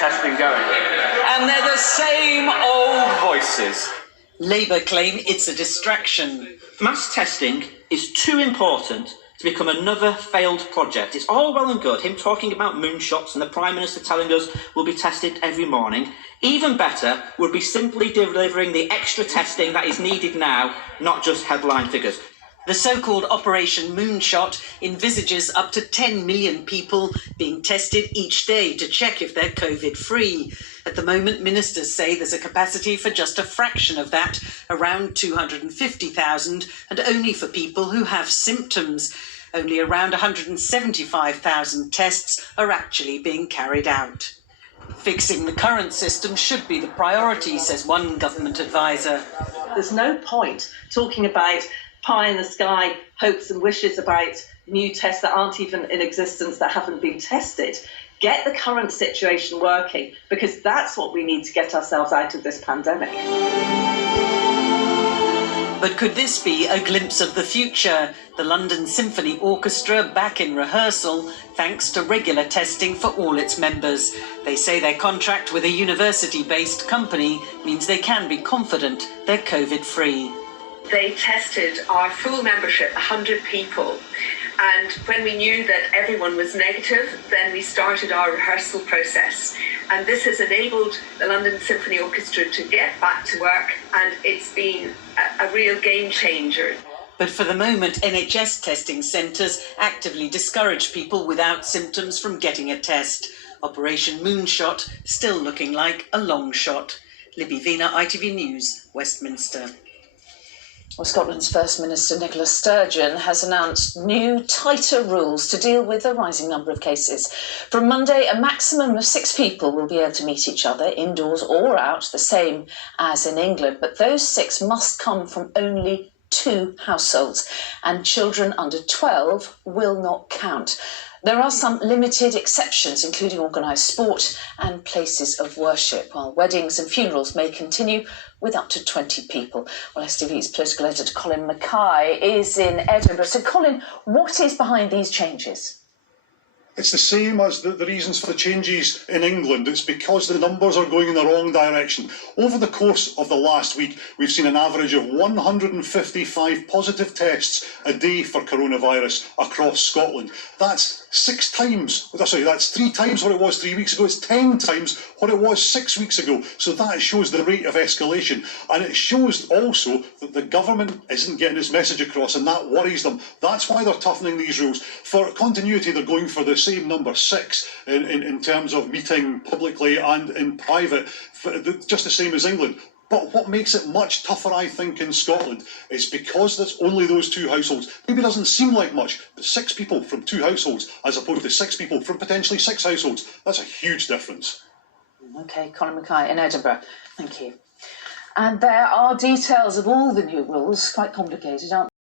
testing going. And they're the same old voices. Labour claim it's a distraction. Mass testing is too important to become another failed project. It's all well and good, him talking about moonshots and the Prime Minister telling us we'll be tested every morning. Even better would be simply delivering the extra testing that is needed now, not just headline figures. The so-called Operation Moonshot envisages up to 10 million people being tested each day to check if they're COVID-free. At the moment, ministers say there's a capacity for just a fraction of that, around 250,000, and only for people who have symptoms. Only around 175,000 tests are actually being carried out. Fixing the current system should be the priority, says one government advisor. There's no point talking about pie in the sky hopes and wishes about new tests that aren't even in existence, that haven't been tested. Get the current situation working, because that's what we need to get ourselves out of this pandemic. But could this be a glimpse of the future? The London Symphony Orchestra back in rehearsal thanks to regular testing for all its members. They say their contract with a university-based company means they can be confident they're COVID-free. They tested our full membership, 100 people. And when we knew that everyone was negative, then we started our rehearsal process. And this has enabled the London Symphony Orchestra to get back to work, and it's been a real game changer. But for the moment, NHS testing centres actively discourage people without symptoms from getting a test. Operation Moonshot still looking like a long shot. Libby Vina, ITV News, Westminster. Well, Scotland's First Minister Nicola Sturgeon has announced new, tighter rules to deal with the rising number of cases. From Monday, a maximum of 6 people will be able to meet each other, indoors or out, the same as in England. But those 6 must come from only 2 households, and children under 12 will not count. There are some limited exceptions, including organised sport and places of worship, while weddings and funerals may continue with up to 20 people. Well, STV's political editor Colin Mackay is in Edinburgh. So, Colin, what is behind these changes? It's the same as the reasons for the changes in England. It's because the numbers are going in the wrong direction. Over the course of the last week, we've seen an average of 155 positive tests a day for coronavirus across Scotland. That's 3 times what it was 3 weeks ago. It's 10 times what it was 6 weeks ago. So that shows the rate of escalation. And it shows also that the government isn't getting its message across, and that worries them. That's why they're toughening these rules. For continuity, they're going for the same number 6 in terms of meeting publicly and in private, just the same as England. But what makes it much tougher, I think, in Scotland is because there's only those 2 households. Maybe it doesn't seem like much, but 6 people from 2 households as opposed to 6 people from potentially 6 households. That's a huge difference. OK, Colin Mackay in Edinburgh. Thank you. And there are details of all the new rules, quite complicated, aren't they?